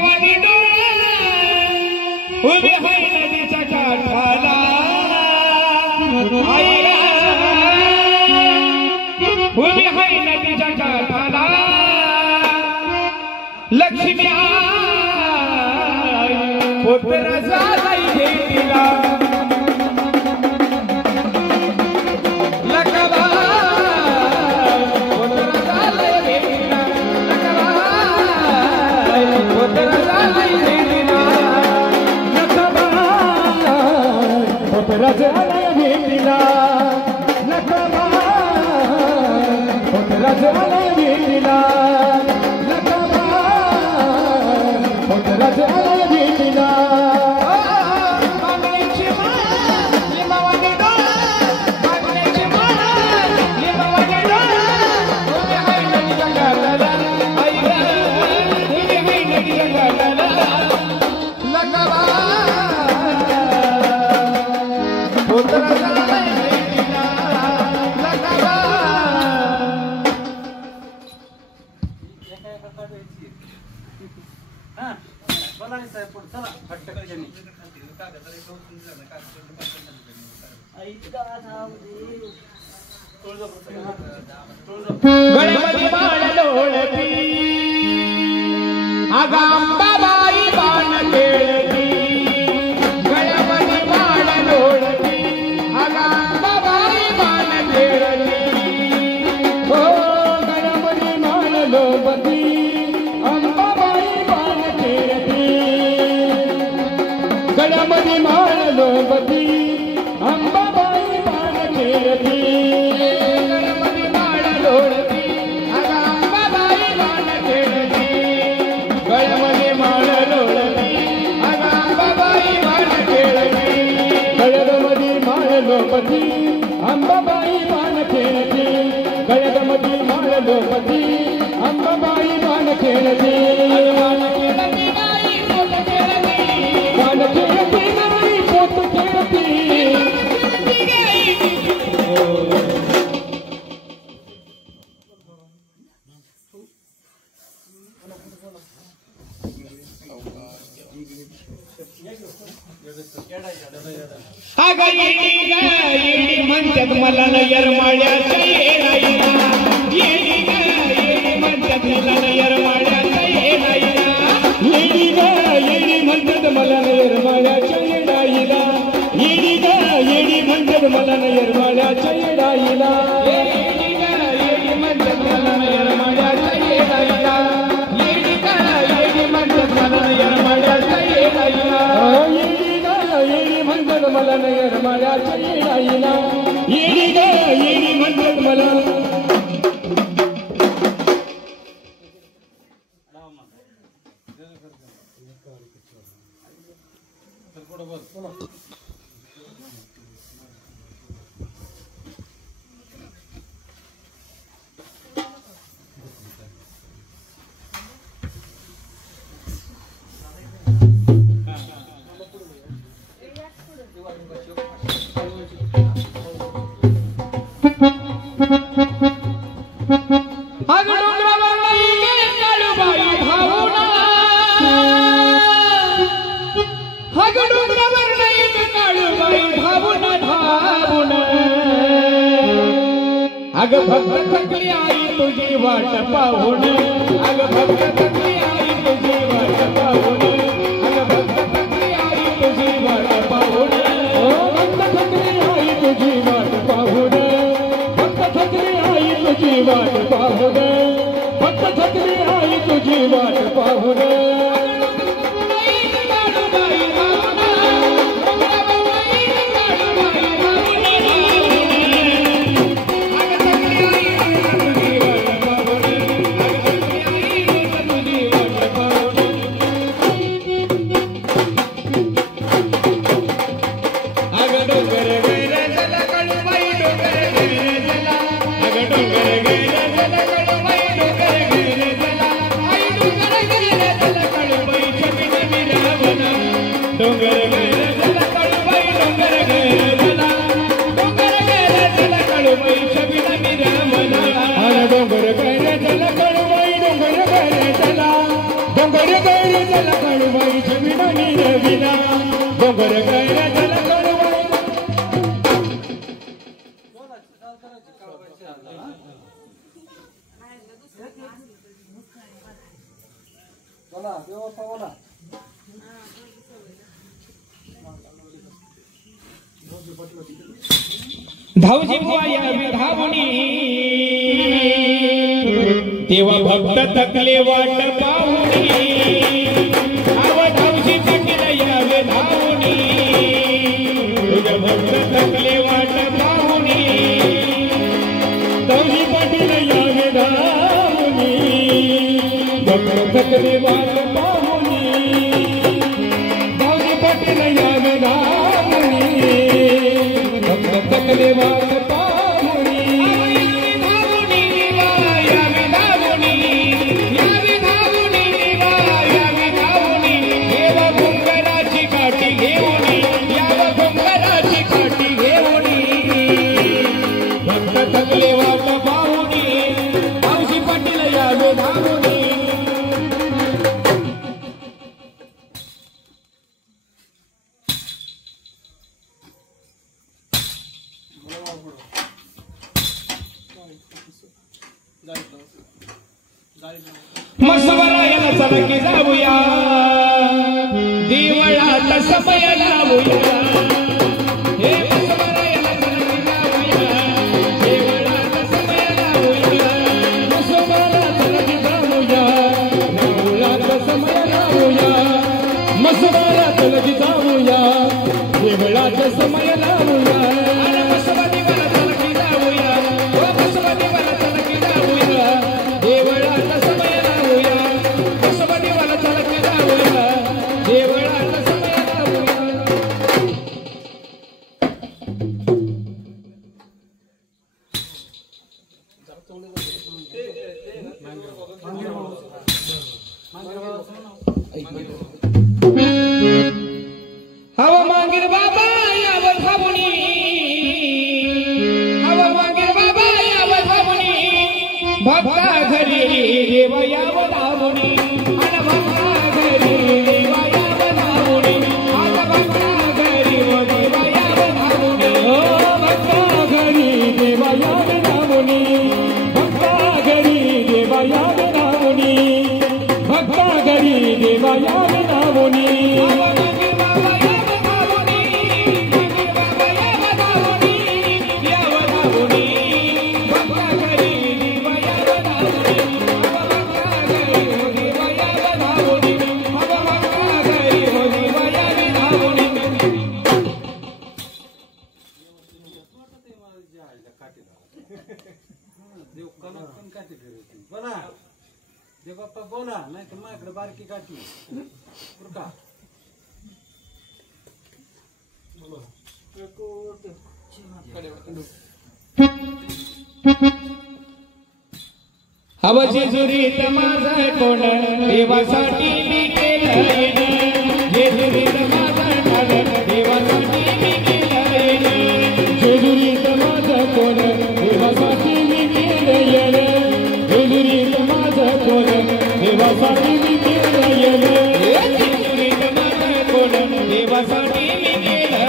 लिंबावानी डोळे उभे हाय नदीच्या काठाला उभे हाय नदीच्या काठाला लक्ष्मी पोतरा झालाय भेटीला राजाला भेटीला नकबा राजाला भेटीला नकबा राजाला भेटीला बांगड्याची माळ लिंबावानी डोळे बांगड्याची माळ लिंबावानी डोळे उभे हाय नदीच्या काठाला आई ग उभे हाय नदीच्या काठाला लकबा पोतरा झालाय भेटीला लकबा गळ्यामध्ये बाण लोळती अगं अंबाबाई बाण खेळती गळ्यामध्ये बाण लोळती अगं अंबाबाई बाण खेळती हो गळ्यामध्ये माळ लोळती अंबाबाई बाण खेळती गळ्यामध्ये माळ लोळती अंबाबाई बाण खेळती गळ्यामध्ये बाण लोळती अगं अंबाबाई बाण खेळती गळ्यामध्ये माळ लोळती अगं अंबाबाई बाण खेळती गळ्यामध्ये माळ लोळती अंबाबाई बाण खेळती गळ्यामध्ये माळ लोळती अंबाबाई बाण खेळती बाण खेळती बाई पोत खेळती बाण खेळती नाही पोत खेळती अगं येडी म्हणतात मला न येरमाळ्याचा येडाईला येडी म्हणतात मला न येरमाळ्याचा येडाईला येडी ग येडी म्हणतात मला नयरमाळ्याच्या येडाईला येडी ग येडी म्हणतात मला नयरमाळ्याच्या येडाईला येडी म्हणतात मला न येरमाळ्याचा येडाईला येडी म्हणतात मला न येरमाळ्याचा येडाईला येडी ग येडी म्हणतात मला नयरमाळ्याच्या येडाईला येडी ग येडी म्हणतात मला अगं डोंगरावर नाही काळूबाई भाऊना अगं डोंगरावर नाही काळूबाई भाऊना धावून अगं भक्त थकली आई तुझी वाट पाहून अगं भक्त थकली आई तुझी वाट पाहून अगं भक्त थकली आई तुझी वाट पाहून भक्त थकली आई तुझी वाट पाहून भक्त थकली आई तुझी वाट पाहून भक्त थकली आई तुझी वाट पाहून डोंगर जल कळवाई जमीन नीरविना डोंगर गैर जल कळवाई धावजी बुवाया विधावणी तेव्हा भक्त थकले वाट पाहुणी आव धावजी पाटील या विधावणी तुझ्या भक्त थकले वाट पाहुणी धावजी पाटील या विधावणी भक्त थकले वाट पाहुणी धावजी पाटील या विधावणी भक्त थकले वाट पाहुणी मसवरायला चला की जाऊया देवळात समय लावूया हे मसवरायला चला की जाऊया देवळात समय लावूया मसवरात चला की जाऊया देवळात समय लावूया मसवरात चला की जाऊया देवळात समय लावूया अरे मसवरायला चला की जाऊया ओ मसवरायला चला की जाऊया देवळात समय लावूया मसवरायला चला की जाऊया देवळात समय लावूया हवा मांगीर बाबा यावर धावणी हवा मांगीर बाबा यावर धावणी भक्ता घरी देवा यावर धावणी आणि भक्ता घरी देवा यावर धावणी आता भक्ता घरी व देवा यावर धावणी ओ भक्ता घरी देवा याद नामुनी भक्ता घरी देवा याद नामुनी भक्ता घरी देवा याद नामुनी हवा मांगीर बाबा यावर धावणी मांगीर बाबा यावर धावणी यावर धावणी भक्ता घरी देवा यावर धावणी हवा भक्ता घरी हो देवा यावर धावणी हवा भक्ता घरी हो देवा यावर धावणी देव बाप्पा बोला नाही तर माझ्याकडे बारकी काठी का हव जेजुरीत माझं कोण देवासाठी मी केलं जेजुरीत माझं ठाण देवासाठी मी केलं जेजुरीत माझं कोण देवासाठी मी केलं येणं जेजुरीत माझं कोण देवासाठी मी केलं येणं जेजुरीत माझं कोण देवासाठी मी केलं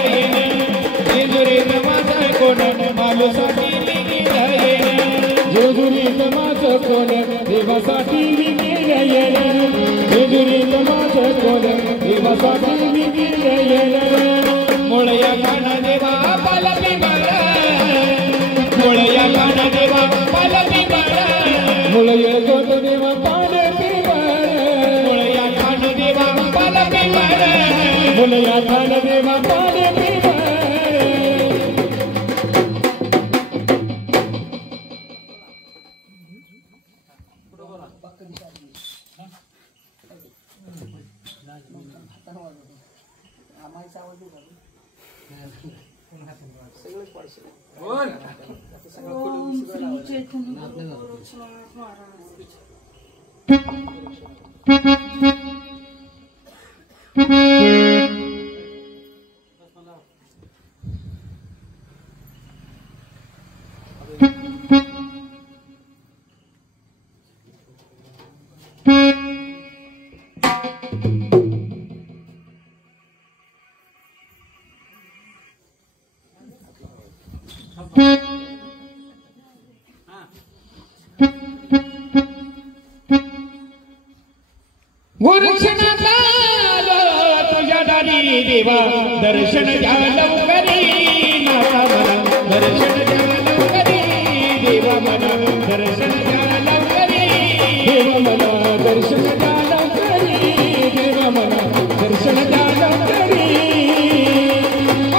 जेजुरीत माझं कोण मालूसाठी मी केलं जेजुरीत माझं कोण देवासाठी मी केलं येणं जेजुरीत माझं कोण देवासाठी मी केलं येणं मुळया काना देवा पालपी बाळा मुळया काना देवा पालपी बाळा मुळये गोत देवा पाने पिवर मुळया काना देवा पालपी बाळा मुळया ठाण देवा पाने पिवर Thank you. गुरुक्षणाला तुझ्या दारी देवा दर्शन घ्या लवकरी नाथा मला दर्शन घ्या लवकरी देवा मला दर्शन घ्या लवकरी देवा मला दर्शन घ्या लवकरी देवा मला दर्शन घ्या लवकरी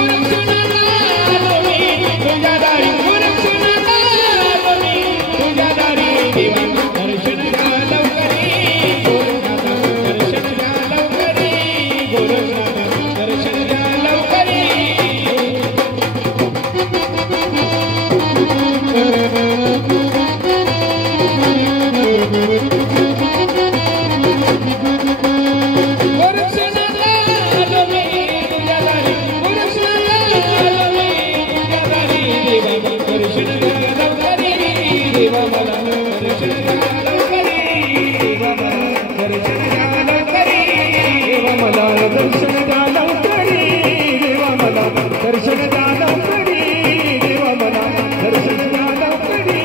गुरुक्षणाला तुझ्या दारी गुरुक्षणाला तुझ्या दारी देवा दर्शन घ्या लवकरी दर्शन घ्या लवकरी देवा मला दर्शन घ्या लवकरी देवा मला दर्शन घ्या लवकरी देवा मला दर्शन द्या लवकरी देवा मला दर्शन द्या लवकरी देवा मला दर्शन द्या लवकरी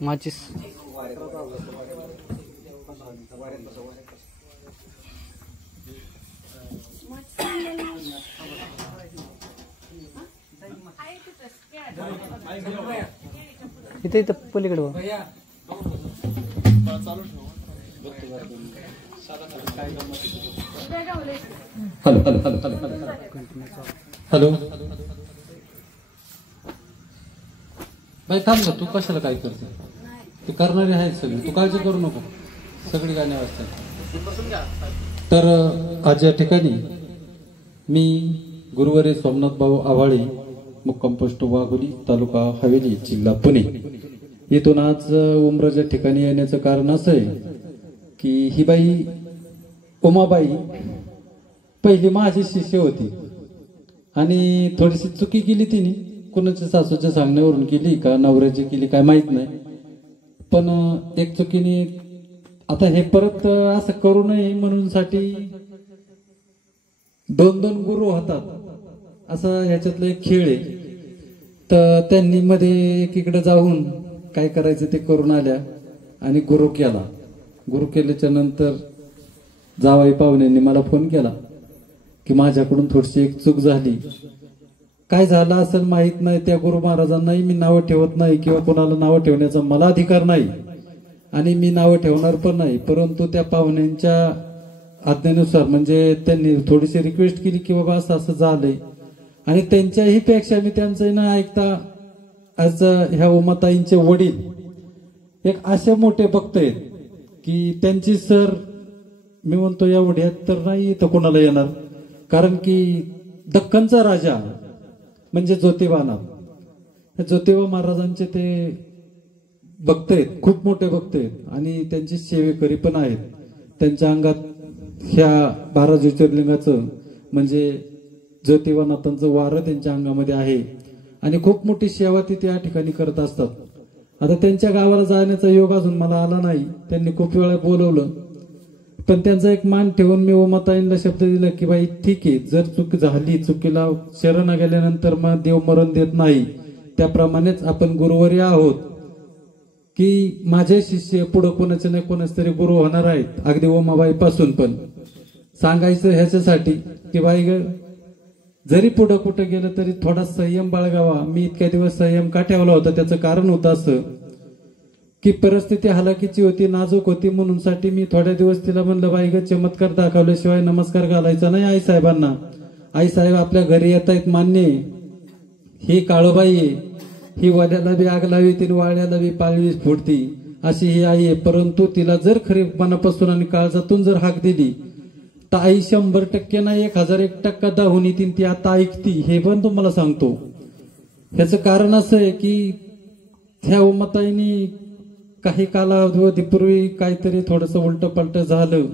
माचिस इथे इथं पलीकडे बघ. Hello hello hello hello hello बाई थांब ना, तू कशाला काय करते? तू करणारी आहे सगळी, तू काळजी करू नको, सगळी गाणी वाजतात. तर आज या ठिकाणी मी गुरुवारी सोमनाथ भाऊ आव्हाळे, मुक्काम पोस्ट वाघोली, तालुका हवेली, जिल्हा पुणे येथून आज उमराच्या ठिकाणी येण्याचं कारण असं आहे की ही बाई उमाबाई पहिली माझी शिष्य होती आणि थोडीशी चुकी केली तिने, कुणाच्या सासूच्या सांगण्यावरून केली का नवऱ्याची केली काय माहित नाही, पण एक चुकीने आता हे परत असं करू नये म्हणून साठी 2-2 गुरु होतात असं ह्याच्यातलं एक खेळ आहे. तर त्यांनी मध्ये एकीकडे जाऊन काय करायचं ते करून आल्या आणि गुरु केला. गुरु केल्याच्या नंतर जावाई पाहुण्यांनी मला फोन केला की माझ्याकडून थोडीशी एक चूक झाली, काय झालं असेल माहित नाही, त्या गुरु महाराजांनाही मी नावं ठेवत नाही किंवा कोणाला नावं ठेवण्याचा मला अधिकार नाही आणि मी नावं ठेवणार पण नाही, परंतु त्या पाहुण्यांच्या आज्ञेनुसार म्हणजे त्यांनी थोडीशी रिक्वेस्ट केली की बाबा असं असं झालंय आणि त्यांच्याही पेक्षा मी त्यांचं न ऐकता आज ह्या उमाताईंचे वडील एक असे मोठे भक्त आहेत की त्यांची सर मी म्हणतो एवढ्यात तर नाही तर कोणाला येणार, कारण की दख्खनचा राजा म्हणजे ज्योतिबानाथ, ज्योतिबा महाराजांचे ते भक्त आहेत, खूप मोठे भक्त आहेत आणि त्यांची सेवेकरी पण आहेत. त्यांच्या अंगात ह्या 12 ज्योतिर्लिंगाचं म्हणजे ज्योतिबानाथांचं वारं त्यांच्या अंगामध्ये आहे आणि खूप मोठी सेवा ते त्या ठिकाणी करत असतात. आता त्यांच्या गावाला जाण्याचा योग अजून मला आला नाही. त्यांनी खूप वेळा बोलवलं, पण त्यांचा एक मान ठेवून मी उमाताईंना शब्द दिला की बाई ठीक आहे, जर चूक झाली, चुकीला शरण गेल्यानंतर मग देव मरण देत नाही, त्याप्रमाणेच आपण गुरुवर्य आहोत की माझे शिष्य पुढे कोणाचे नाही कोणाच तरी गुरु होणार आहेत, अगदी उमाबाई पासून. पण सांगायचं ह्याच्यासाठी की बाई ग, जरी पुढं कुठं गेलं तरी थोडा संयम बाळगावा. मी इतक्या दिवस संयम का ठेवला होता त्याचं कारण होतं असं की परिस्थिती हलाखीची होती, नाजूक होती, म्हणून साठी मी थोड्या दिवस तिला म्हणलं बाई ग, चमत्कार दाखवल्याशिवाय नमस्कार घालायचा नाही आई साहेबांना. आई साहेब आपल्या घरी येत आहेत मान्य, ही काळूबाई आहे, ही वड्याला बी आग लावी ती वाळ्याला बी पाळवी फोडती अशी ही आई आहे. परंतु तिला जर खरी मनापासून आणि काळजातून जर हाक दिली तर आई 100% नाही 1001% दाहून येतील. ती आता ऐकती, हे पण तुम्हाला सांगतो. ह्याचं कारण असं आहे की ह्या उमाताईंनी काही कालावधीपूर्वी काहीतरी थोडंसं उलट पलट झालं,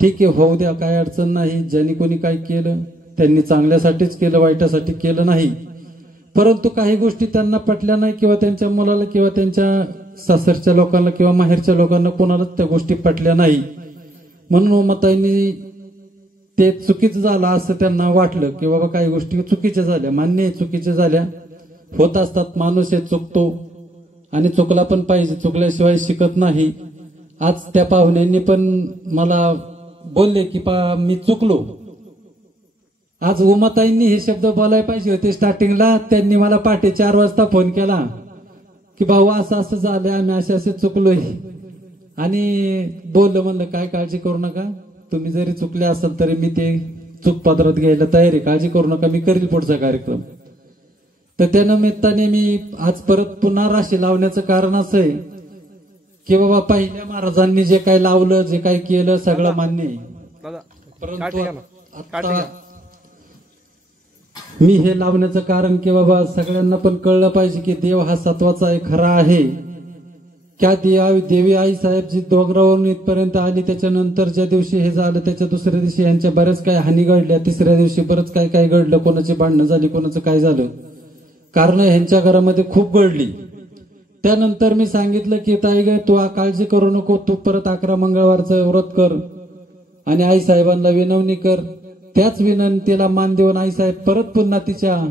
ठीक आहे, होऊ द्या, काय अडचण नाही. ज्यांनी कोणी काय केलं त्यांनी चांगल्यासाठीच केलं, वाईटासाठी केलं नाही. परंतु काही गोष्टी त्यांना पटल्या नाही किंवा त्यांच्या मुलाला किंवा त्यांच्या सासरच्या लोकांना किंवा माहेरच्या लोकांना कोणालाच त्या गोष्टी पटल्या नाही. म्हणून उमाताईंनी ते चुकीचं झालं असं त्यांना वाटलं की बाबा काही गोष्टी चुकीच्या झाल्या, मान्य आहे चुकीच्या झाल्या, होत असतात, माणूस आहे, चुकतो आणि चुकला पण पाहिजे, चुकल्याशिवाय शिकत नाही. आज त्या पाहुण्यांनी पण मला बोलले की मी चुकलो. आज उमाताईंनी हे शब्द बोलायला पाहिजे होते स्टार्टिंगला. त्यांनी मला पहाटे 4 वाजता फोन केला की भाऊ असं असं झालं, आम्ही असे चुकलोय. आणि बोललं, म्हणलं काय काळजी करू नका, तुम्ही जरी चुकले असाल तरी मी ते चूक पदरात घ्यायला तयार आहे, काळजी करू नका, मी करील पुढचा कार्यक्रम. तर त्या निमित्ताने मी आज परत पुन्हा राशी लावण्याचं कारण असं आहे की बाबा पहिल्या महाराजांनी जे काही लावलं, जे काही केलं सगळं मान्य आहे. परंतु आता मी हे लावण्याचं कारण की बाबा सगळ्यांना पण कळलं पाहिजे की देव हा सत्वाचा आहे, खरा आहे. क्या देवी आई साहेब जी डोंगरावरून इथपर्यंत आली, त्याच्यानंतर ज्या दिवशी हे झालं त्याच्या दुसऱ्या दिवशी यांच्या बऱ्याच काही हानी घडल्या, तिसऱ्या दिवशी बरंच काय काय घडलं, कोणाची भांडणं झाली, कोणाचं काय झालं, कारण ह्यांच्या घरामध्ये खूप घडली. त्यानंतर मी सांगितलं की ताई ग, तू काळजी करू नको, तू परत 11 मंगळवारचं व्रत कर आणि आई साहेबांना विनवणी कर. त्याच विनंतीला मान देऊन आई साहेब परत पुन्हा तिच्या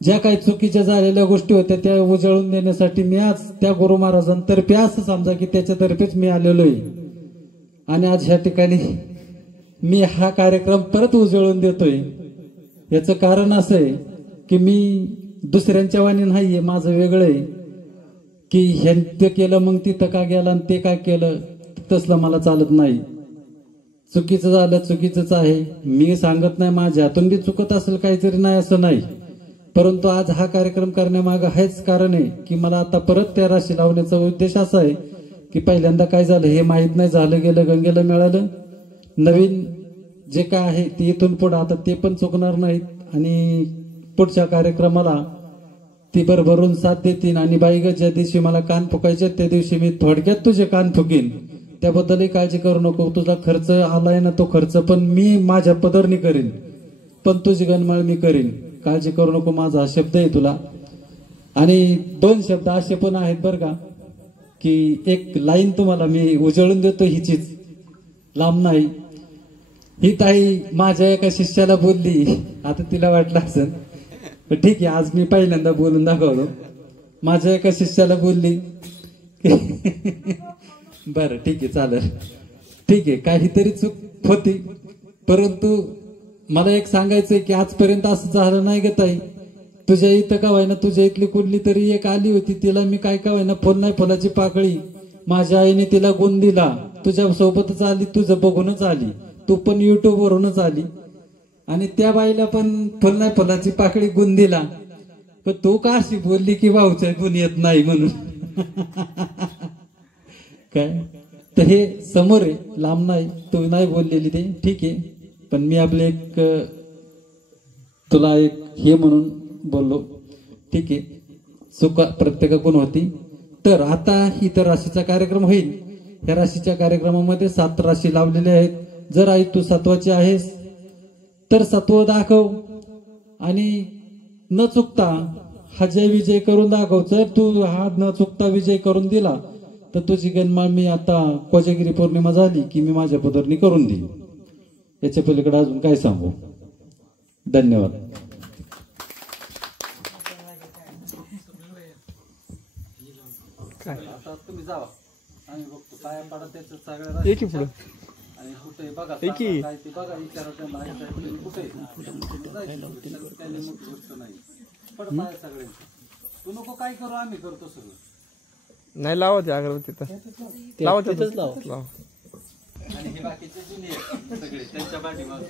ज्या काही चुकीच्या झालेल्या गोष्टी होत्या त्या उजळून देण्यासाठी मी आज त्या गुरु महाराजांतर्फे असं समजा की त्याच्यातर्फेच मी आलेलो आहे. आणि आज ह्या ठिकाणी मी हा कार्यक्रम परत उजळून देतोय. याचं कारण असं आहे की मी दुसऱ्यांच्या वाणी नाहीये, माझं वेगळं आहे की ह्यांचं केलं मग तिथं का गेला आणि ते काय केलं, तसलं मला चालत नाही. चुकीचं झालं चुकीचंच आहे, मी सांगत नाही माझ्या हातून बी चुकत असेल काहीतरी, नाही असं नाही. परंतु आज हा कार्यक्रम करण्यामागं हेच कारण आहे की मला आता परत त्या राशी लावण्याचा उद्देश असा आहे की पहिल्यांदा काय झालं हे माहीत नाही, झालं गेलं, गंगेला मिळालं. नवीन जे काय आहे ते इथून पुढे आता ते पण चुकणार नाहीत आणि पुढच्या कार्यक्रमाला ती भरभरून साथ देतील. आणि बाई ग, ज्या दिवशी मला कान फुकायचे त्या दिवशी मी थोडक्यात तुझे कान फुकीन, त्याबद्दलही काळजी करू नको. तुझा खर्च आलाय ना, तो खर्च पण मी माझ्या पदरनी करीन, पण तुझी गणमाळ मी करीन, काळजी करू नको. माझा हा शब्द आहे तुला. आणि 2 शब्द असे पण आहेत बरं का की एक लाईन तुम्हाला मी उजळून देतो, हिचीच, लांब नाही. ही ताई माझ्या एका शिष्याला बोलली, आता तिला वाटलं असेल ठीक आहे, आज मी पहिल्यांदा बोलून दाखवलो. माझ्या एका शिष्याला बोलली बरं ठीक आहे चालेल, ठीक आहे, काहीतरी चूक होती, परंतु मला एक सांगायचंय की आजपर्यंत असं झालं नाही ग ताई. तुझ्या इथं का व्हायना, तुझ्या इथली कुठली तरी एक आली होती, तिला मी काय का व्हायना फुल नाही फुलाची पाकळी, माझ्या आईने तिला गुण दिला, तुझ्या सोबतच आली, तुझं बघूनच आली, तू पण युट्यूब वरूनच आली, आणि त्या बाईला पण फुल नाही फुलाची पाकळी गुण दिला. पण तू का अशी बोलली की भाऊच्या गुण येत नाही म्हणून काय. तर हे समोर आहे, लांब नाही, तू नाही बोललेली ते ठीक आहे, पण मी आपले एक तुला एक हे म्हणून बोललो, ठीक आहे. चूक प्रत्येकाकडून होती, तर आता इतर राशीचा कार्यक्रम होईल. या राशीच्या कार्यक्रमामध्ये 7 राशी लावलेल्या आहेत. जर आई तू 7वाची आहेस तर 7वं दाखव आणि न चुकता हा जय विजय करून दाखव. जर तू हा न चुकता विजय करून दिला तर तुझी गणमाळ मी आता कोजागिरी पौर्णिमा झाली की मी माझ्या पदरनी करून देईन. याच्या पलीकडे अजून काय सांगू. धन्यवाद. आता तुम्ही जावा आम्ही बघतो काय पडा त्याचं सगळ्या एक पुढे आणि कुठे बघा एकी. काय ते बघा विचारा त्यांना कुठे काही मोठी गोष्ट नाही पडत आहे सगळे. तू नको काय करू आम्ही करतो सगळं. नाही लावा ते अगरबत्ती तर लावा तिथंच लावा. आणि हे बाकीचे जुने आहेत सगळे त्यांच्या पाठीमागे.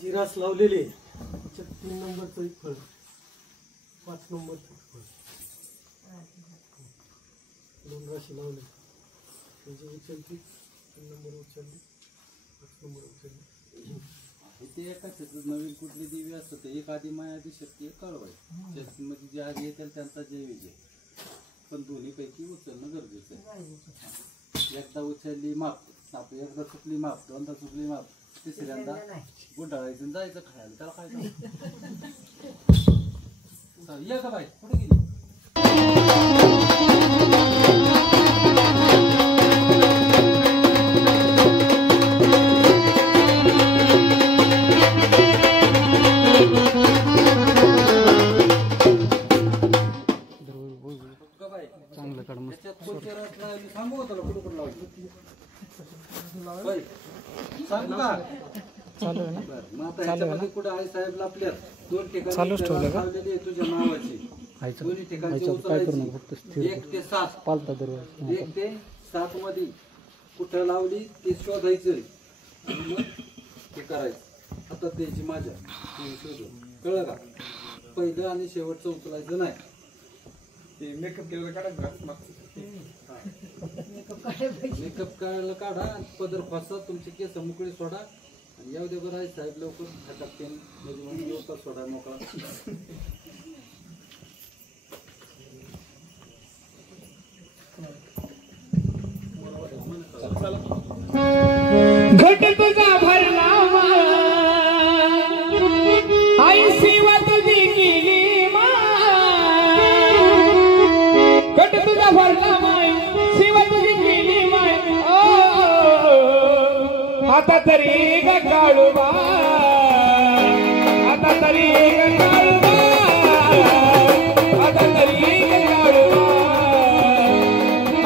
जिरास लावलेले 3 नंबरचं एक फळ 5 नंबरचं फळ 2 राशी लावले म्हणजे उचलती 3 नंबर उचलली 5 नंबर उचलली. ते एकाच नवीन कुठली देवी असतं ते एक आधी माया आधी शक्ती एक कळवाय मध्ये जे आधी येतील त्यांचा जय विजय. पण दोन्हीपैकी उचलणं गरजेचं आहे. एकदा उचलली माप आपली एकदा चुकली माप 2दा चुकली माप 3ऱ्यांदा गुंडाळायचं जायचं खायला त्याला काय ये का बाई कुठे गेली. चांगलं काढ मग. सांगू का तुला कुठं कुठं लावलं सांगू का. चालू आहे ना. मग आता ह्याच्यामध्ये कुठं आई साहेबला आपल्या 2 ठिकाणी चालूच ठेवलं का? लावलेली आहे तुझ्या नावाची. आईचं दोन्ही ठिकाणची आईचं काय करू नका फक्त उचलायची. स्थिर 1 ते 7 पालता दरवाजा 1 ते 7 मध्ये कुठं लावली ते शोधायचं आणि मग ते करायचं. आता त्याची माझ्या शोधून कळलं का. पहिलं आणि शेवटचं उचलायचं नाही. ते मेकअप केलेलं काढा मेकअप काढायला काढा आणि पदर फासा तुमचे केस मोकळे सोडा आणि येऊ दे बरं आहे साहेब लवकर हातात पेन म्हणजे लवकर सोडा मोकळा. घट तुझा भरला आई शिवा तुझी केली घट तुझा भरला माय शिवा तुझी केली माय. आता तरी ग काळूबा आता तरी ग काळूबा आता तरी ग काळूबा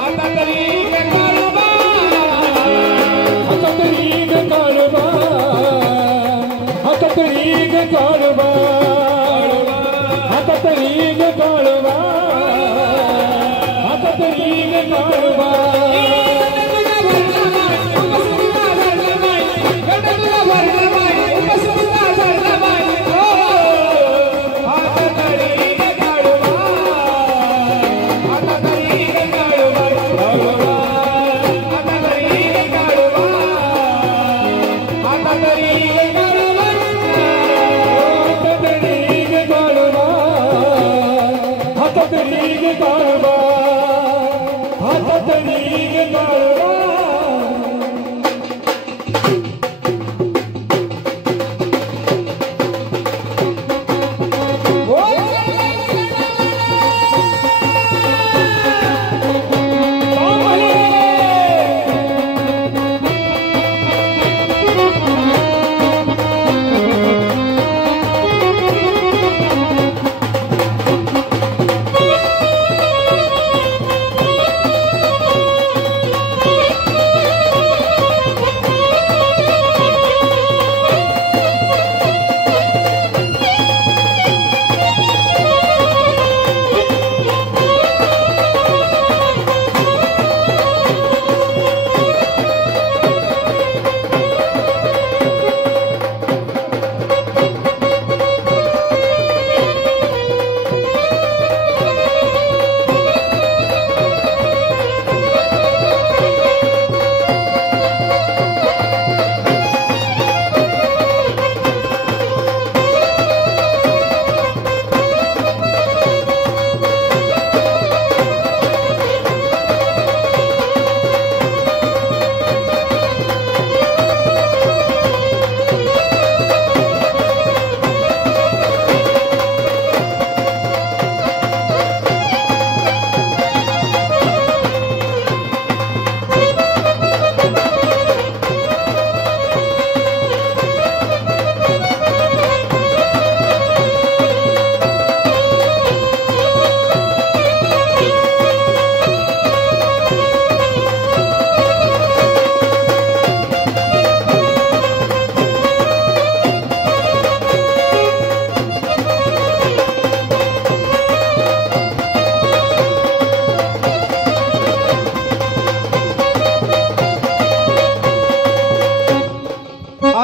आता तरी ग काळूबा आता तरी ग काळूबा आता तरी ग काळूबा आता तरी ग काळूबा आता तरी ग काळूबा.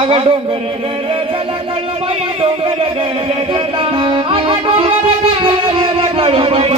आग डोंगर गर चला कळबाई डोंगर गर चला आग डोंगर गर चला कळबाई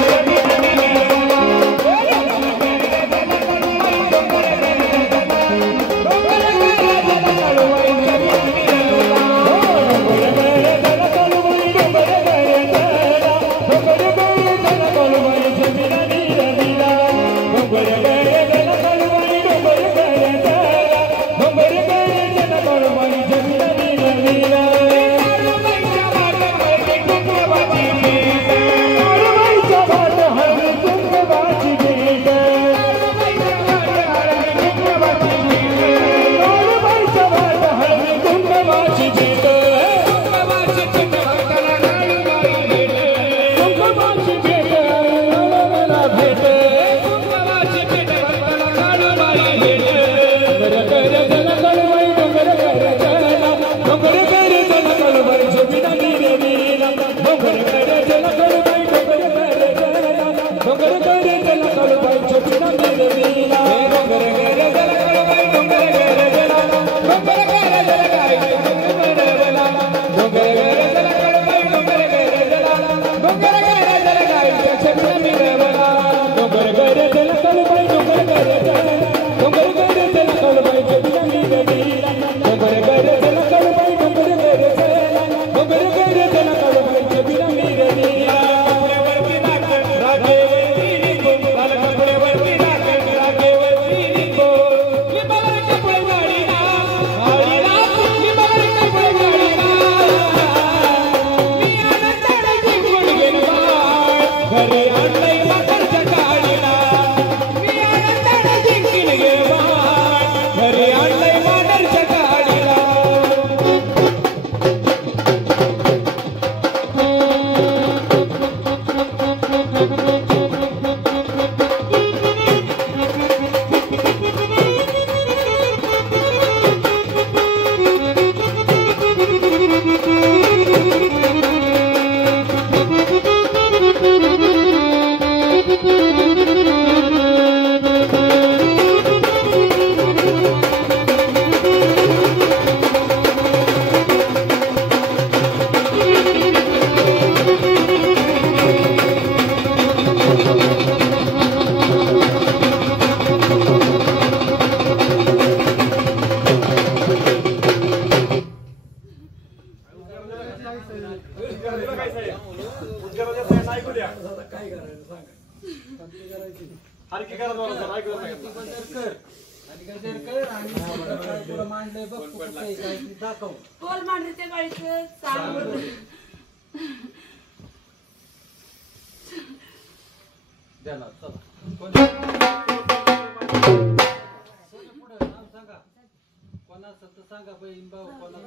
बोल मांडते गाडीचं सांग द्याला चला पुढे नाव सांगा कोणा असेल तर सांगा बहीण भाऊ कोणा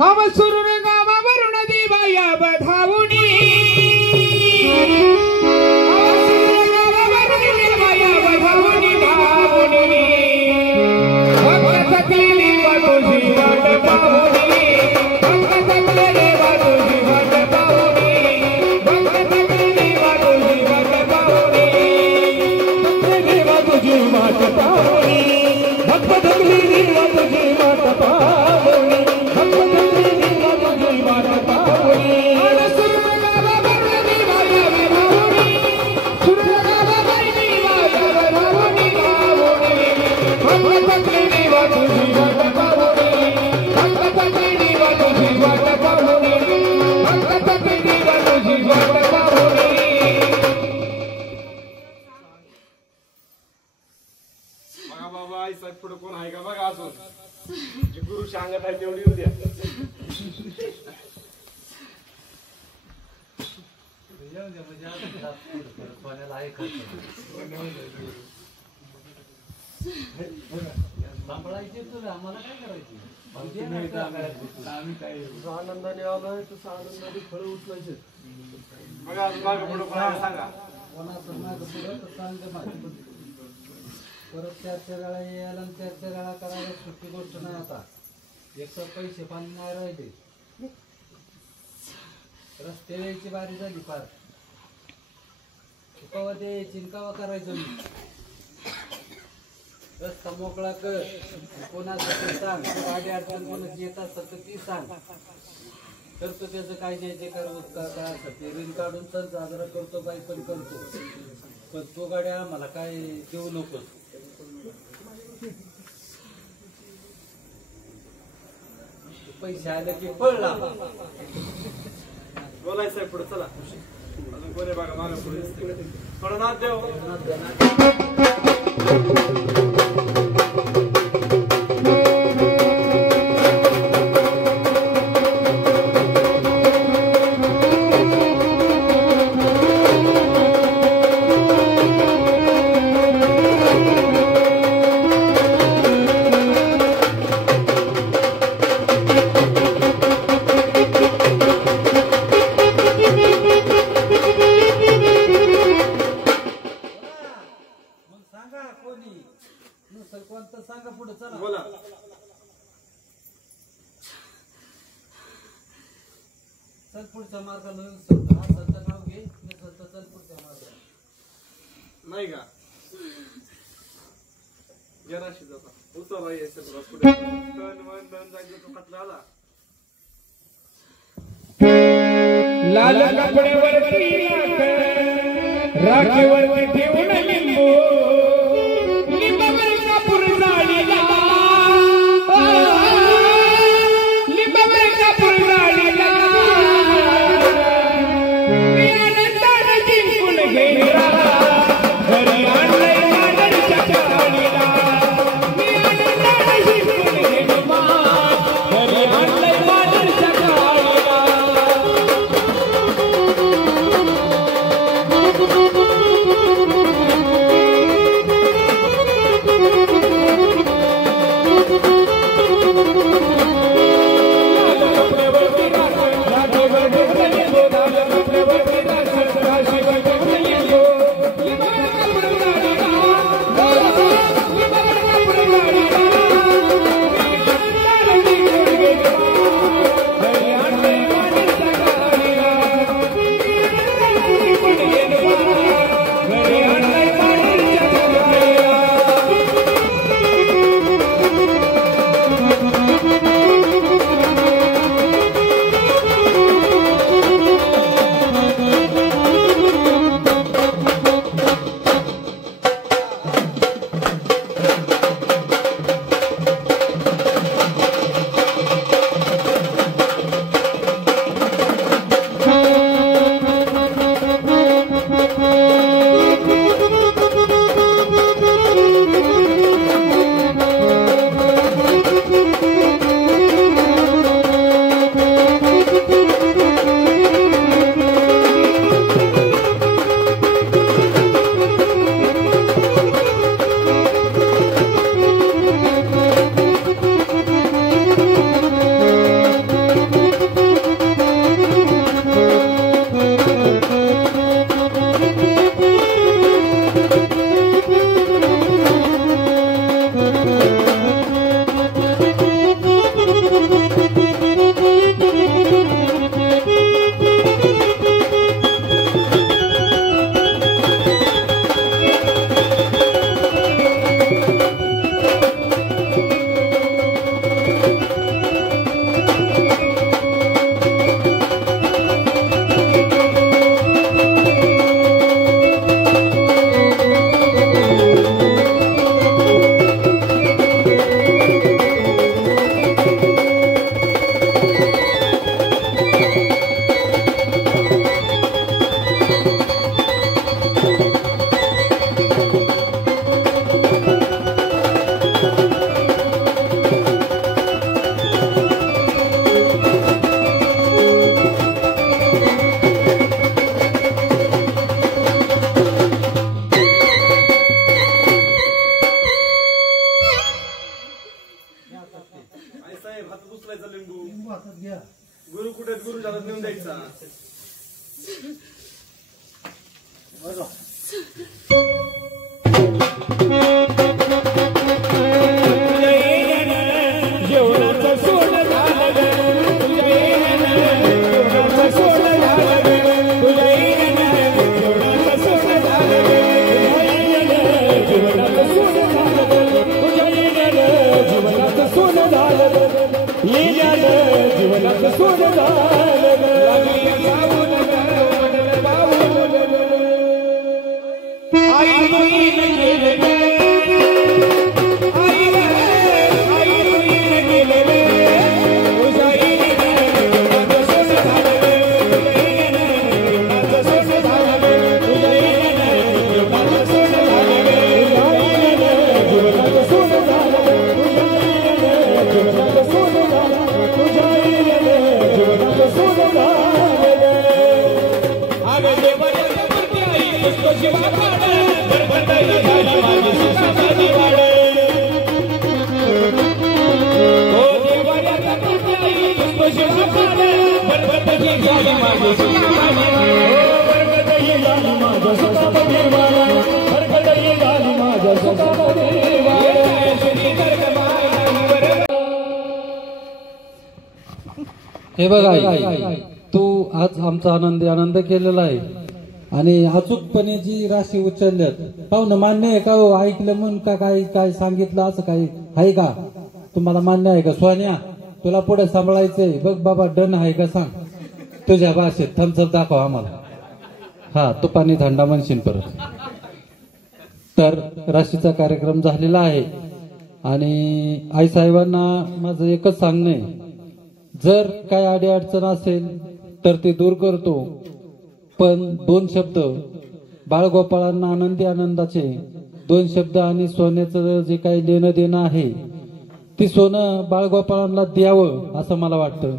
हम सुरुर गावावरून दिवाया बधावुनी भक्त थकलेली वाटोजी वाट पाहुनी भक्त थकलेली वाटोजी वाट पाहुनी भक्त थकलेली वाटोजी वाट पाहुनी थकलेली वाटोजी वाट पाहुनी भक्त थकलेली वाटोजी वाट पाहुनी भक्त थकलेली वाटोजी वाट पाहुनी पुढे कोण आहे का बघा अजून जे गुरु सांगत आहे तेवढी उद्या सांभाळायची तुला आम्हाला काय करायची आनंदाने आलोय तसं आनंदाने फळं उचलायचे बघा मागं पुढे कोण आहे सांगा कोणाचं मागं पुढं तर सांग मागे परत 4 वेळा यायला आणि 4 वेळा करायला सुट्टी गोष्ट नाही आता एक तर पैसे पाणी नाही राहिले रस्ते यायची बारी झाली फार. कवा ते चिंकावा करायचं मी. रस्ता मोकळा कर. कोणासाठी सांग. गाडी अडचण कोणाची येत असेल तर ती सांग. करतो त्याचं काय द्यायचे काय ऋण काढून सण साजरा करतो बाई पण करतो. पण तो गाड्या आम्हाला काय देऊ नकोस. पैसे आले की पडला. बोलायचं पुढे चला. अजून कोणी बघा मागे पुढे थोडं नाद देव. कोणतं सांगा पुढे चला. बोला. चल पुढच्या मार्गाला हा संत नाव घे. चल पुढच्या मार्गाला. नाही का जराशी जाता उचला यायचं पुढे तन मन धन जायचं तो खातला आला. लाल कपड्यावरती राखीवरती ठेवून लिंबू लिंबावर कापूर जाळीला लिंबावर कापूर जाळीला मी आनंदाने जिंकून गेला घरी आणलंय मांडणीच्या चाळीला. मी आनंदाने जिंकून गेलो घरी आणलंय मांडणीच्या चाळीला. गुरु कुठे गुरु झाला नेऊन द्यायचा. जेवणाचं सोड झालं लिहिल्यानं जीवनाचं सोन झालं ग. लागली सावून ग, वडलं बावून ग. आई बहीण गेले ग. आई बहीण गेले ग. तुझ्या आईनं माझं सोनं झालं ग. माझं सोनं झालं ग. तुझ्या आईनं माझं सोनं झालं ग. जीवनाचं सोन झालं ग. तुझ्या आईनं जीवनाचं सोन झालं ग. तुझ्या आईनं जीवनाचं सोन झालं ग. अगं देवाच्या मूर्ती आई पुष्प शिवा काढ. गणपती झाला माझी सुखाची वाढ. ओ देवाच्या मूर्ती आई पुष्प शिवा काढ. गणपती झाली माझी सुखाची वाढ. बरकतही झाली माझ्या सुखामध्ये वाढ. बरकतही झाली माझ्या सुखामध्ये वाढ. हे बघ आई, तू आज आमचा आनंद केलेला आहे आणि अचूकपणे जी राशी उचलल्यात पाहुणं मान्य आहे का हो? ऐकलं म्हणून का काय सांगितलं असं काही आहे का? तुम्हाला मान्य आहे का? सोन्या तुला पुढे सांभाळायचंय बघ बाबा, डन आहे का सांग तुझ्या भाषेत. थम्सअप दाखव आम्हाला. हा, तुपानी थंडा म्हणशील परत. तर राशीचा कार्यक्रम झालेला आहे आणि आई साहेबांना माझं एकच सांगणं आहे, जर काय अडीअडचण असेल तर ते दूर करतो, पण 2 शब्द बाळगोपाळांना आनंदाचे 2 शब्द आणि सोन्याचं जे काही लेणं देणं आहे ती सोनं बाळगोपाळांना द्यावं असं मला वाटतं.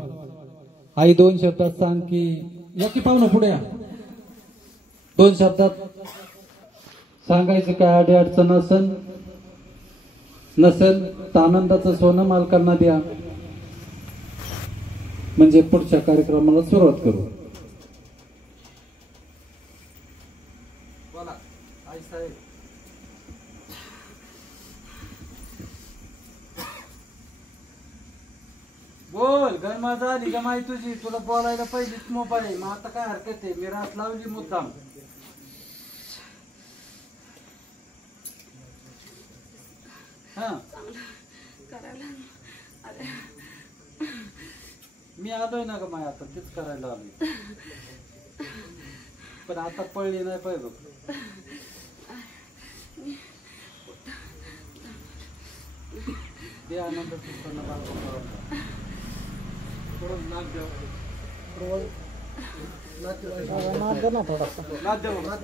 आई 2 शब्दात सांग की, या की पाहुणं पुढे या. 2 शब्दात सांगायचं काय अडीअडचण नसेल तर आनंदाचं सोनं मालकांना द्या, म्हणजे पुढच्या कार्यक्रमाला सुरुवात करू. बोला आई साहेब. बोल, गणमा झाली का माहिती तुझी? तुला बोलायला पहिलीच मोबाईल आहे. मग आता काय हरकत आहे? मी रात लावली मुद्दाम. हा, मी आलोय ना ग माय, आता तेच करायला आलोय. पण आता पळली नाही पाहिजे. ते आनंद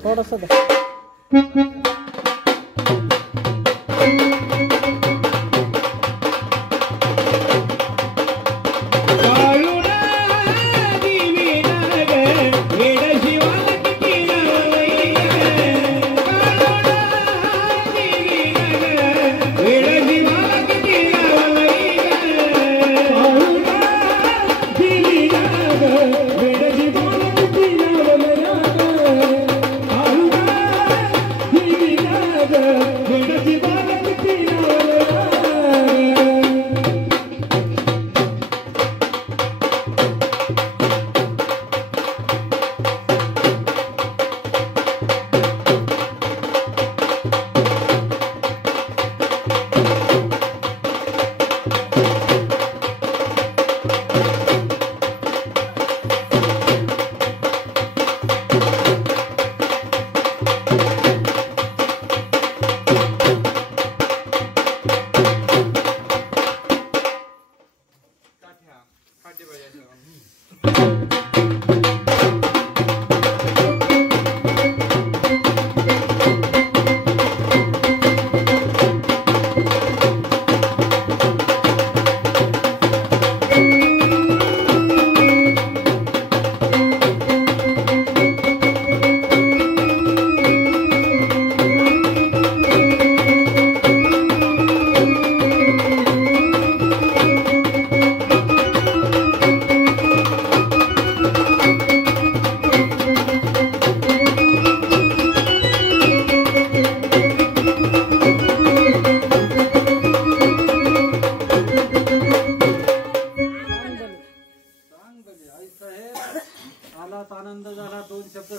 थोडासा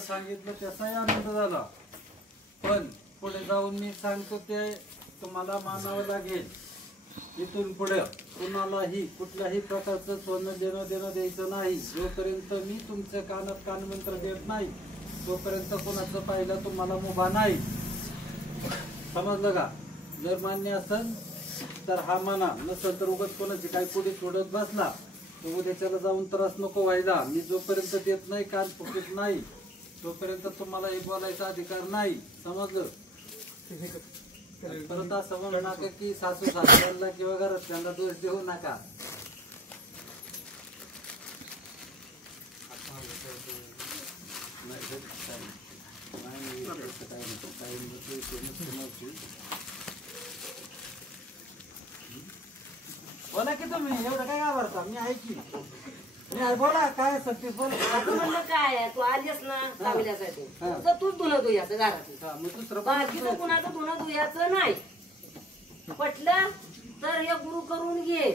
सांगितलं त्याचाही आनंद झाला, पण पुढे जाऊन मी सांगतो ते तुम्हाला मानावं लागेल. इथून पुढे कुणालाही कुठल्याही प्रकारचं सोनं देणं द्यायचं नाही. जोपर्यंत मी तुमच्या कानात कानमंत्र देत नाही तोपर्यंत कोणाचं पाहिलं तुम्हाला मुभा नाही. समजलं का? जर मान्य असेल तर हा म्हणा, नसेल तर उगाच कोणाची काही पुढे सोडत बसला तर उद्याच्याला जाऊन त्रास नको व्हायला. मी जोपर्यंत देत नाही कान फुकीत नाही तोपर्यंत तुम्हाला हे बोलायचा अधिकार नाही. समजलं? परत असं म्हणू नका की सासू सासऱ्यांना किंवा घरातल्यांना दोष देऊ नका. बोला की तुम्ही एवढं काय घाबरता? मी आहे की मी आहे. बोला काय सत्तीस बोला. आता म्हणलं काय आहे, तू आलीस ना चांगल्यासाठी तुझं तूच धुणं धुयाचं घरात. मग दुसरं बाकीचं कुणाचं धुणं धुयाचं नाही. पटलं तर हे गुरु करून घे.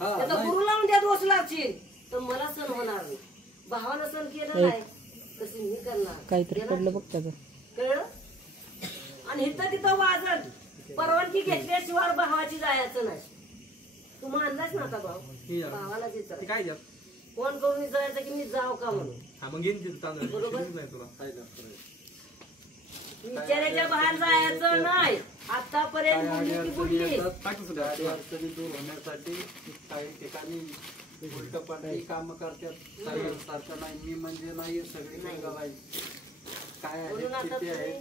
आता गुरु लावून द्या दोष लावशील तर मला सण होणार नाही. भावानं सण केलं नाही तशी मी करणार. काहीतरी पडलं बघ त्याचं. कळलं? आणि इथं तिथं वाजत परवानगी घेतल्याशिवाय भावाची जायचं नाही. तू मानलाच ना आता भाऊ भावालाच विचार काय द्या फोन करून विचारायचं की मी जाऊ का म्हणून. मग घेईन बरोबर तुला विचारायच्या बाहेर जायचं नाही. आतापर्यंत बोलली ती बोलली. अडचणी दूर होण्यासाठी काही ठिकाणी उलटपालटी काम करतात. सारखं नाही मी म्हणजे नाही सगळी बाई काय आहे किती आहे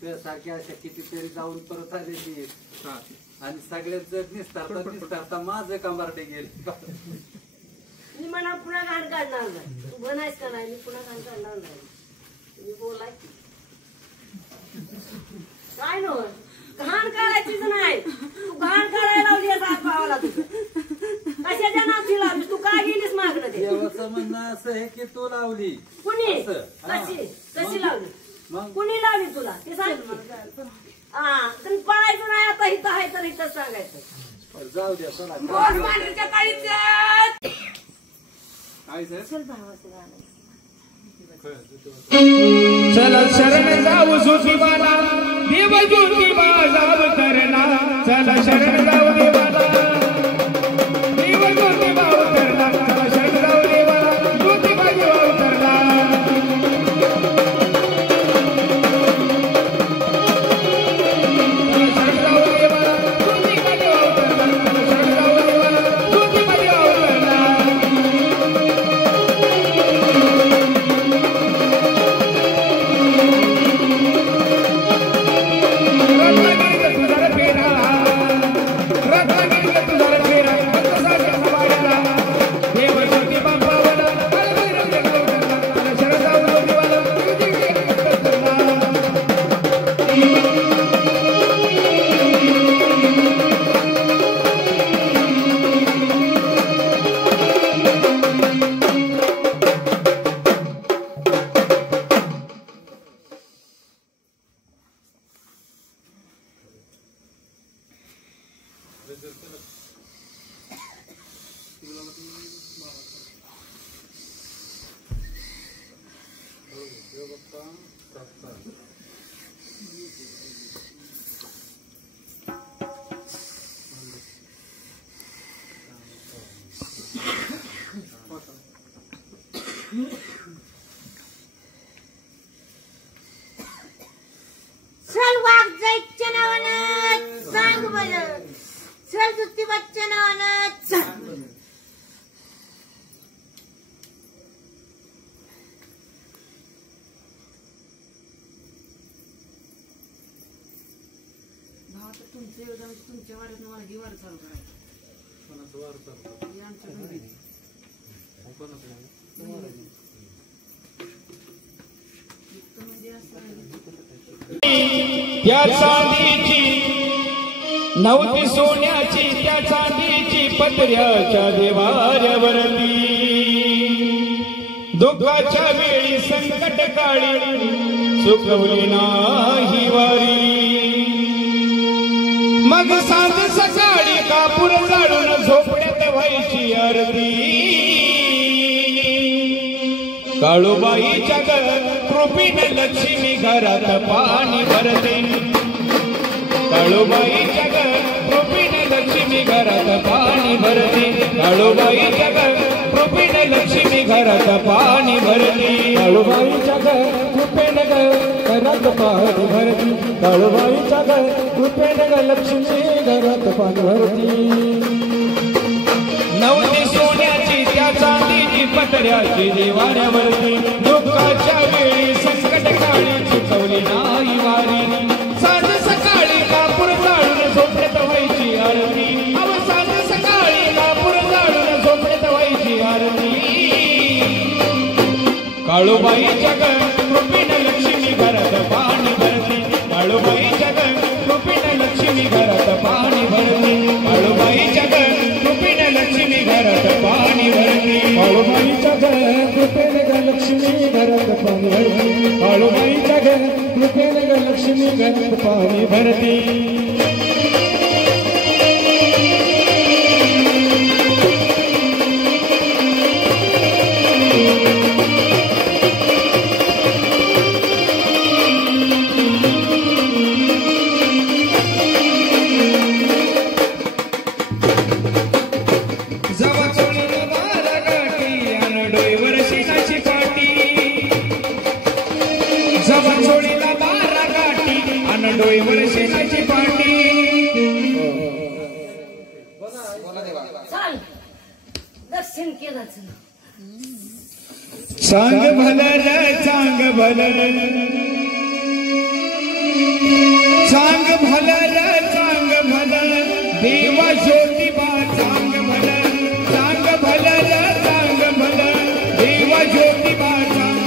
त्यासारख्या अशा कितीतरी जाऊन परत आलेली आहेत. आणि सगळ्यात जर निस्तारता माझं कंबारडे गेले. मी म्हणा पुन्हा घाण काढणार नाही. तू बनायच का नाही? मी पुन्हा घाण काढणार नाही. तुम्ही बोलाय काय नो घाण काढायचीच नाही. तू घाण काढायला लावली भावाला तुझं कशाच्या नावची लावली? तू काय गेलीस मागणं? ते देवाचं म्हणणं असं आहे की तू लावली. कुणी असं. कशी लावली? मग कुणी लावली तुला ते सांग. हा तुम्ही पळायचं नाही. आता इथं आहे तर इथं सांगायचं. जाऊ द्या चला. काय सर चल भावाचं गाणं. चला शरण जाऊ ज्योतिबाला देव ज्योतिबा जाव करला. चला शरण जाऊ देवाला देव ज्योतिबा उतरला. चला शरण जाऊ देवाला ज्योतिबा देवा उतरला. चल वाघ जायच्या नावानं सांग बरं. चल ज्योतिबाच्या नावानं सांग. भावा तर तुमचं योगदान तुमच्या वाड्यात मला ही वार चालू करायचं. हे आमच्या घरी. त्या चांदीची नव्हती सोन्याची त्या चांदीची पत्र्याच्या देवाऱ्यावरती दुःखाच्या वेळी संकट काळी सुखवली नाही वारी. मग सांज सकाळी कापूर जाळून झोपड्यात व्हायची आरती. काळूबाईच्या कृपेने लक्ष्मी घरात पाणी भरते. काळूबाईच्या कृपेने लक्ष्मी भरती काळूबाईच्या कृपेने लक्ष्मी घरात पाणी भरती काळूबाईच्या कृपेने घरात पाणी भरती काळूबाईच्या कृपेने लक्ष्मी घरात पाणी भरती नवती सोन्याची त्या चांदीची पत्र्याची देवाऱ्यावरती दुःखाच्या वेळी संकट काळी चुकवली नाही वारी साज सकाळी कापूर जाळून झोपडत व्हायची आरती अव साज सकाळी कापूर जाळून झोपडत व्हायची आरती काळूबाईच्या कृपेने लक्ष्मी घरात पाणी भरती काळूबाईच्या कृपेने लक्ष्मी घरात पाणी भरती काळूबाईच्या कृपेने लक्ष्मी घरात पाणी भरती काळूबाईच्या कृपेने लक्ष्मी घरात पाणी भरती काळूबाईच्या कृपेने लक्ष्मी घरात पाणी भरती दर्शन केलं चांग भलर चांग भलर चांग भलर चांग भलर देवा ज्योतिबा चांग भलर चांग भलर चांग भलर देवा ज्योतिबा चांग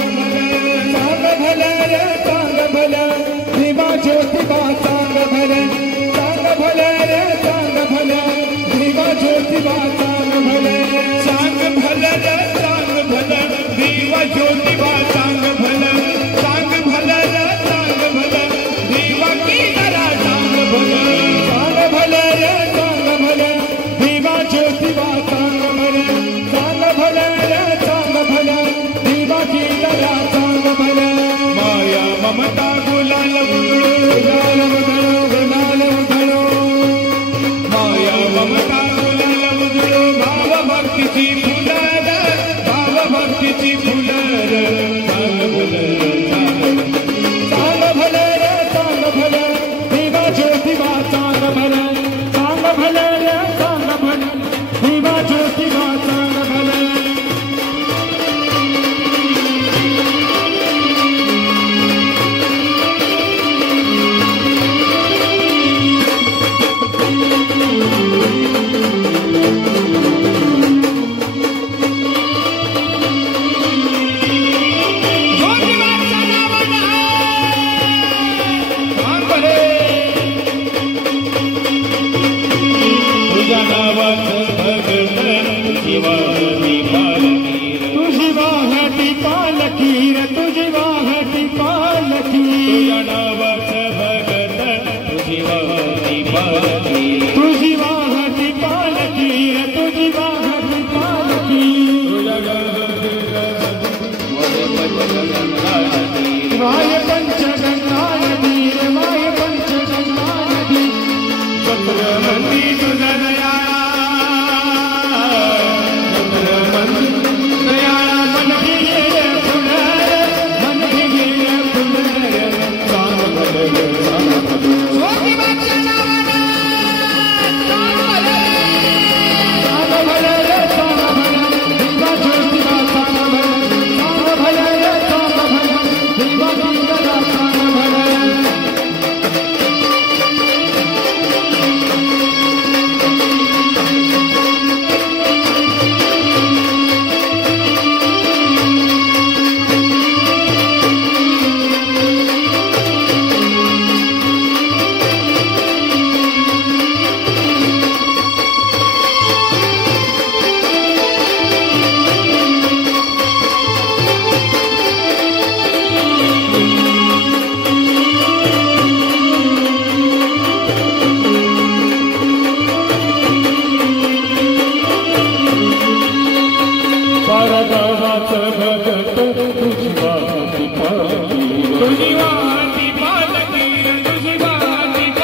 भलर चांग भलर देवा ज्योतिबा चांग भलर चांग भलर चांग भलर देवा ज्योतिबा चांग भलर चांग भलर चांग भलर देवा ज्योतिबा चांग भलर चांग भलर चांग भलर देवा की जरा चांग भलर चांग भलर चांग भलर देवा ज्योतिबा चांग भलर चांग भलर चांग भलर देवा की जरा चांग भलर माया ममता गुलाल गुलाल गुलाल गुलाल माया ममता गुलाल गुलाल भाव भक्तीची फुलर भाव भक्तीची फुलर चांग भलर चांग भलर देवा ज्योतिबा चांग भलर चांग भलर चांग भलर देवा ज्योतिबा चांग भलर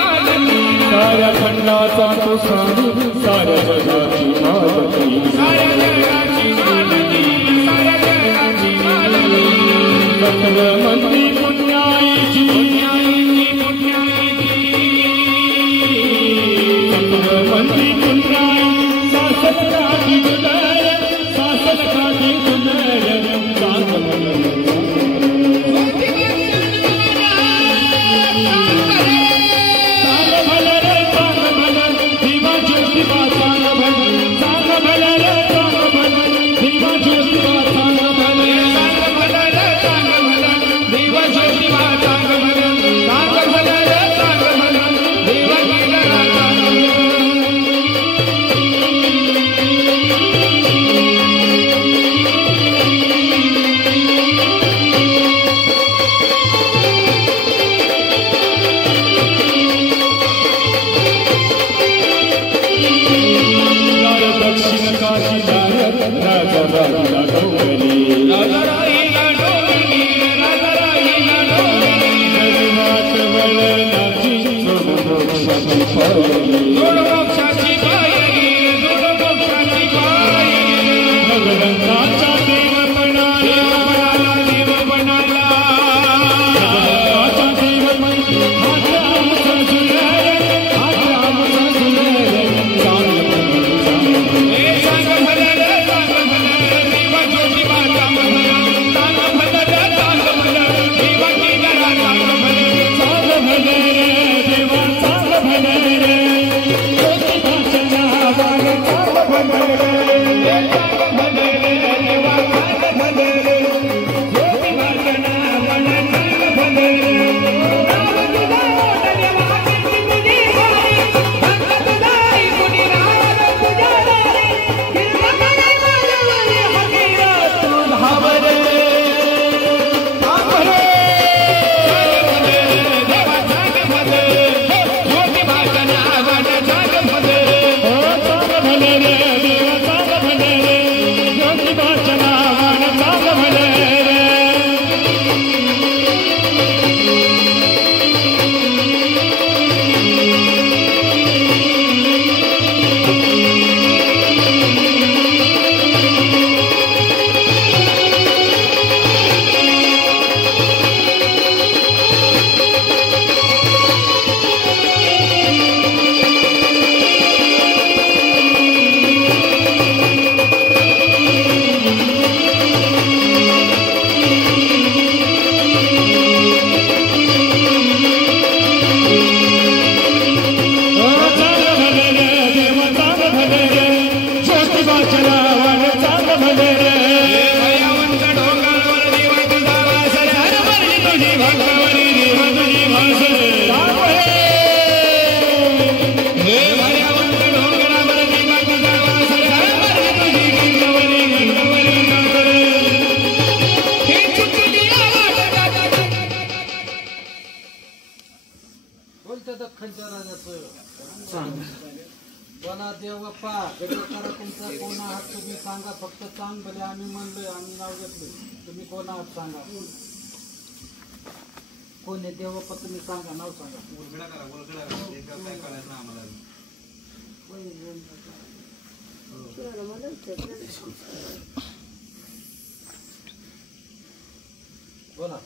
साऱ्या खंडाचा तो स्वामी साऱ्या जगाची राजा राहिला डोंगरी राजा राहिला डोंगरी राजा राहिला डोंगरी जगवात वळणाची सोड मोक्षाची पायरी सोड मोक्षाची पायरी सोड मोक्षाची पायरी भगवंताचा देव बनाला देव बनाला भगवंताचा देव बनाला आमचा सुंदर आमचा सुंदर सांग भलं सांग भलं देवा ज्योतिबाचा भलं सांग भलं सांग भलं देवाची जरा सांग भलं देवा सांग भलं ज्योतिबाच्या नावाने सांग भलं बोलते दख्खनच्या राजाचं कोणा देव बाप्पा गजकारा तुमचा कोण आहात तुम्ही सांगा. फक्त चांग भले आम्ही म्हणलोय, आम्ही नाव घेतलोय. तुम्ही कोण आहात सांगा. कोण आहे देव बाप्पा तुम्ही सांगा, नाव सांगा. बोला.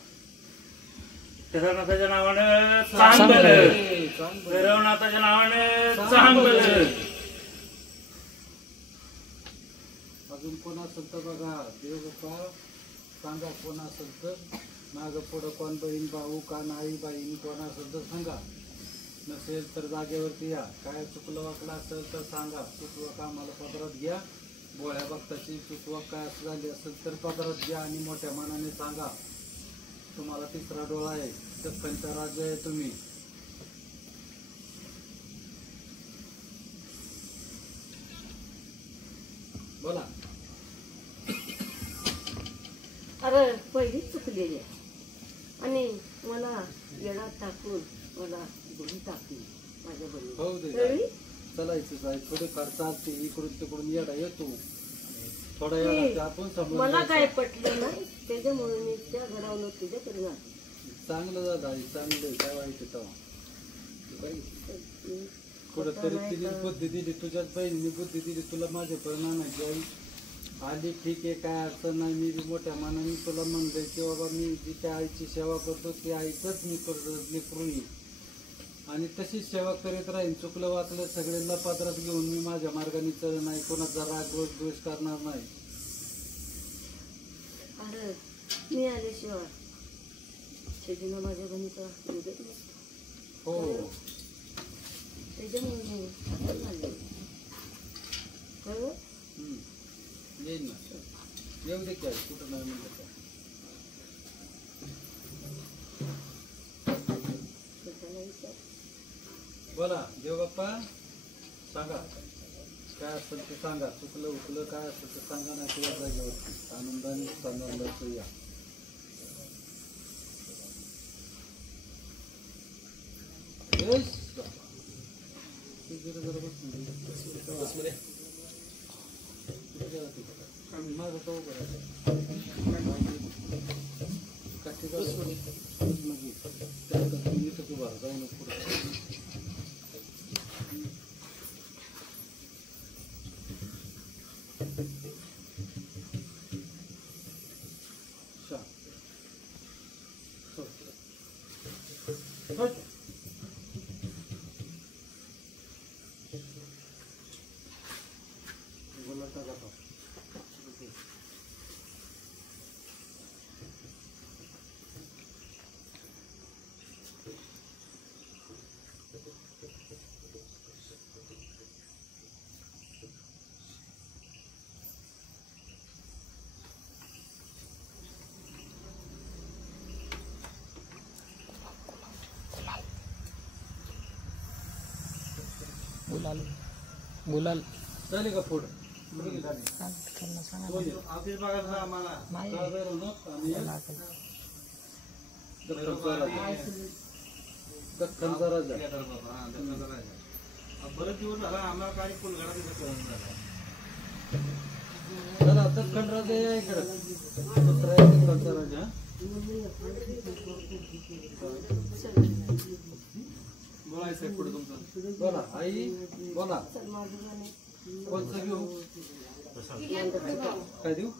केदारनाथाच्या नावानं चांगलं, भैरवनाथाच्या नावानं चांगलं. अजून कोण असेल तर बघा. देव बाप्पा सांगा कोण असेल तर. माग पुढं कोण बहीण भाऊ का नाही बहीण कोण असेल तर सांगा. नसेल तर जागेवरती या. काय चुकलं वाकलं असेल तर सांगा. चुकवं का आम्हाला पदरात घ्या. बोळ्या भक्ताची चुकवं काय असं झाली असेल तर पदरात घ्या आणि मोठ्या मनाने सांगा. तुम्हाला तिसरा डोळा आहे. दख्खनचा राज्य आहे तुम्ही. बोला. अरे पहिलीच चुकलेली आहे आणि मला येणार टाकून मला गुढी टाकली माझ्या हो दे. चलायचं आहे. थोडेफार चालते. इकडून तिकडून येडा येतो. थोडा येडा आपण समजून मला घ्यायचं. काय पटलं नाही त्याच्यामुळे मी त्या घरावर तुझ्याकडे नाही. चांगलं झालं आई. चांगलं आहे. काय वाईट आहे तेव्हा. कुठंतरी तिने बुद्धी दिली. तुझ्याच बहिणीने बुद्धी दिली तुला माझ्यापर्यंत आणायची आई. आली ठीक आहे, काय अडचण नाही. मी मोठ्या मनाने तुला म्हणलंय की बाबा मी जी त्या आईची सेवा करतो ती आईचंच मी लेकरून आणि तशीच सेवा करीत राहीन. चुकलं वाचलं सगळ्यांना पात्रात घेऊन मी माझ्या मार्गाने चल नाही. कोणाचा राग रोज द्वेष करणार नाही. अरे मी आल्याशिवाय शेतीनं माझ्या बहिणीचा निघत नसतो. हो त्याच्यामुळे मी असं झाले. कळलं? येईल ना. येऊ दे काय कुठं नाही म्हणलं. बोला देव बाप्पा सांगा. काय असेल ते सांगा. चुकलं उकलं काय असेल ते सांगा. नाही तुझ्या जागेवरती आनंदाने आनंदाचं या. जरा बस गुलाल झाले का फोड त्यांना सांगा ऑफिस बघायचं आम्हाला नाही. दख्खनचा राजा बरेच दिवस झाला आम्हाला काही फुलगडा दादा दख्खन राजा या इकडं दुसरा आहे दख्खनचा राजा बोलायचं पुढे तुमचं बोला आई बोला कोणचं घेऊ काय देऊ